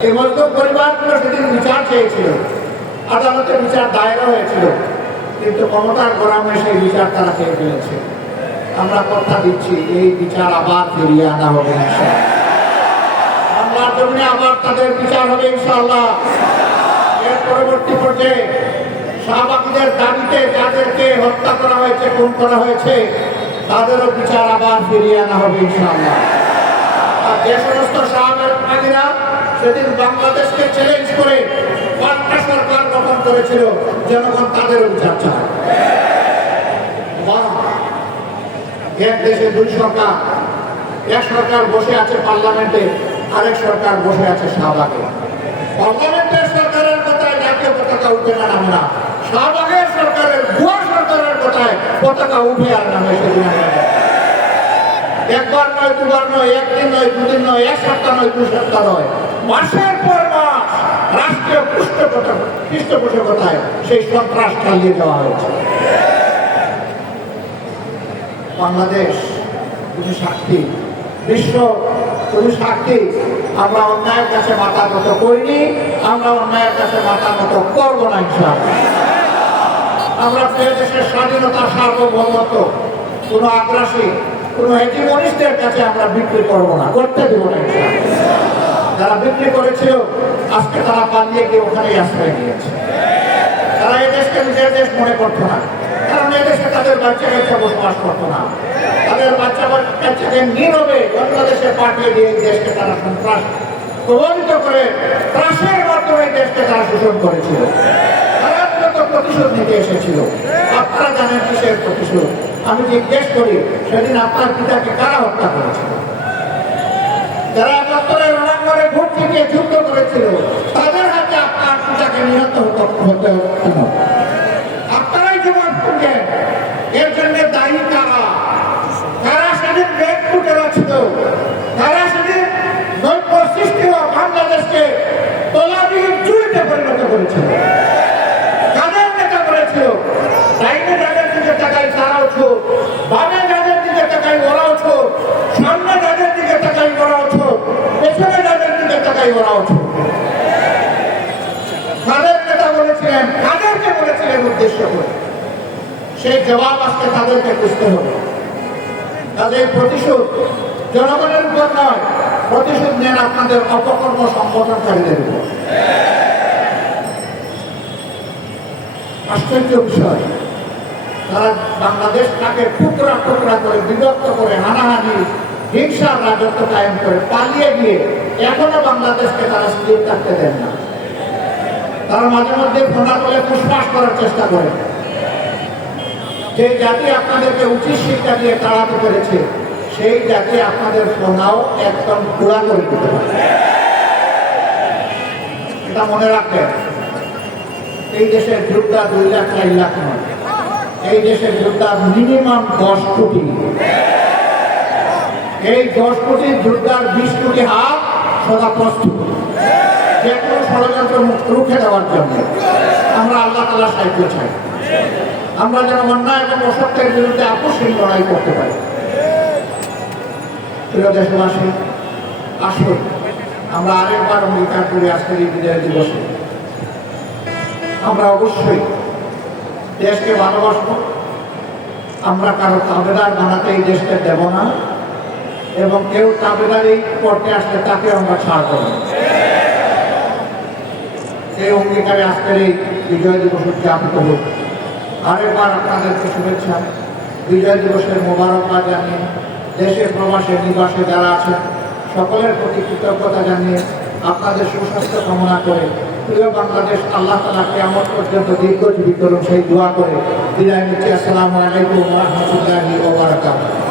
মজদুর পরিবারগুলো সেদিন বিচার চেয়েছিল। আদালতে বিচার দায়ের হয়েছিল। কিন্তু ক্ষমতার গরমে সেই বিচার তারা চেয়ে ফেলেছে। আমরা কথা দিচ্ছি, এই বিচার আবার ফিরিয়ে আনা হবে। বাংলার জমিনে আবার তাদের বিচার হবে ইনশাআল্লাহ। এর পরবর্তী পর্যায়ে শাহবাগীদের দাবিতে যাদেরকে হত্যা করা হয়েছে, খুন করা হয়েছে, তাদেরও বিচার আবার ফিরিয়ে আনা হবে ইনশাআল্লাহ। আর যে সমস্ত শাহবাগীরা সেদিন বাংলাদেশকে চ্যালেঞ্জ করে পাল্টা সরকার গঠন করেছিল, জনগণ তাদেরও বিচার চায়। এক দেশে দুই সরকার, এক সরকার বসে আছে পার্লামেন্টে, আরেক সরকার বসে আছে শাহবাগে। পার্লামেন্টের সরকারের কথায় জাতীয় পতাকা উঠে না না। শাহবাগের সরকারের ভুয়া সরকারের কথায় পতাকা উঠে আর নামে সেদিন একবার নয়, দুবার নয়, একদিন নয়, দুদিন নয়, এক সপ্তাহ নয়, দু সপ্তাহ নয়। মাসের পর মাস রাষ্ট্রীয় পৃষ্ঠপোষক পৃষ্ঠপোষকতায় সেই সন্ত্রাস চালিয়ে দেওয়া হয়েছে। বাংলাদেশ তুমি সাক্ষী, বিশ্ব তুমি সাক্ষী, আমরা অন্যায়ের কাছে মাথা নত করিনি, আমরা অন্যায়ের কাছে মাথা নত করব না, ইনশাআল্লাহ। আমরা দেশের স্বাধীনতা সার্বভৌমত্ব, কোনো আগ্রাসী, কোনো হেজিমনিস্টের কাছে আমরা বিক্রি করব না, করতে দেবো না। যারা বিক্রি করেছিল, আজকে তারা পালিয়ে গিয়ে ওখানেই আশ্রয় নিয়েছে তারা এই দেশকে নিজের দেশ মনে করতো না। কারণ এই দেশে তাদের বাচ্চা কাচ্চা বসবাস করতো না। তাদের বাচ্চা কাচ্চাকে নীরবে বাংলাদেশে পাঠিয়ে দিয়ে দেশকে তারা সন্ত্রাস প্রভাবিত করে, ত্রাসের মাধ্যমে দেশকে তারা শোষণ করেছিল। প্রতিশোধ নিতে এসেছিল। আপনারা জানেন কিসের প্রতিশোধ? আমি জিজ্ঞেস করি, সেদিন আপনার পিতাকে কারা হত্যা করেছিল? যারা একাত্তরের রণাঙ্গনে ভোট থেকে যুদ্ধ করেছিল তাদের হাতে আপনার পিতাকে নিহত হতে হতে উদ্দেশ্য করে। সেই জবাব আজকে তাদেরকে বুঝতে হবে। তাদের প্রতিশোধ জনগণের উপর নয়, প্রতিশোধ নেন আপনাদের অপকর্ম সংগঠনকারীদের উপর। আশ্চর্য বিষয়, তারা বাংলাদেশটাকে টুকরা টুকরা করে বিভক্ত করে, হানাহানি, হিংসার রাজত্ব কায়েম করে পালিয়ে গিয়ে এখনও বাংলাদেশকে তারা স্থির থাকতে দেন না। তারা মাঝে মধ্যে ফোনা করে পুষ্পাস করার চেষ্টা করে। যে জাতি আপনাদেরকে উচিত শিক্ষা দিয়ে তাড়াতে পেরেছে, সেই জাতি আপনাদের ফোনাও একদম পুরা করে দিতে এটা মনে রাখবেন, এই দেশের যোদ্ধা দুই লাখ চার লাখ নয়। এই দেশের যোদ্ধা মিনিমাম দশ কোটি। এই দশ কোটি যোদ্ধার বিশ কোটি হাত সদা প্রস্তুত। যে কোনো রুখে দেওয়ার জন্য আমরা আল্লাহ তালা সাহায্য চাই। আমরা যেন অন্যায় এবং অসত্যের বিরুদ্ধে আকস্মিক লড়াই করতে পারি। প্রিয় দেশবাসী, আসুন, আমরা আরেকবার অঙ্গীকার করি আজকের এই বিজয় দিবসে। আমরা অবশ্যই দেশকে ভালোবাসবো। আমরা কারও তাবেদার বানাতে এই দেশকে দেব না। এবং কেউ তাবেদারি করতে আসলে তাকে আমরা ছাড় করব এই অঙ্গীকারে আজকের এই বিজয় দিবস উদযাপিত হোক আরেকবার আপনাদেরকে শুভেচ্ছা। বিজয় দিবসের মোবারকবাদ জানিয়ে দেশে, প্রবাসে, নিবাসে যারা আছেন, সকলের প্রতি কৃতজ্ঞতা জানিয়ে আপনাদের সুস্বাস্থ্য কামনা করে প্রিয় বাংলাদেশ, আল্লাহ তালা কেমন পর্যন্ত দীর্ঘজীবী করুন সেই দোয়া করে বিদায় নিচ্ছি। আসসালামু আলাইকুম রহমতুল্লাহি ওবরাকাতুহু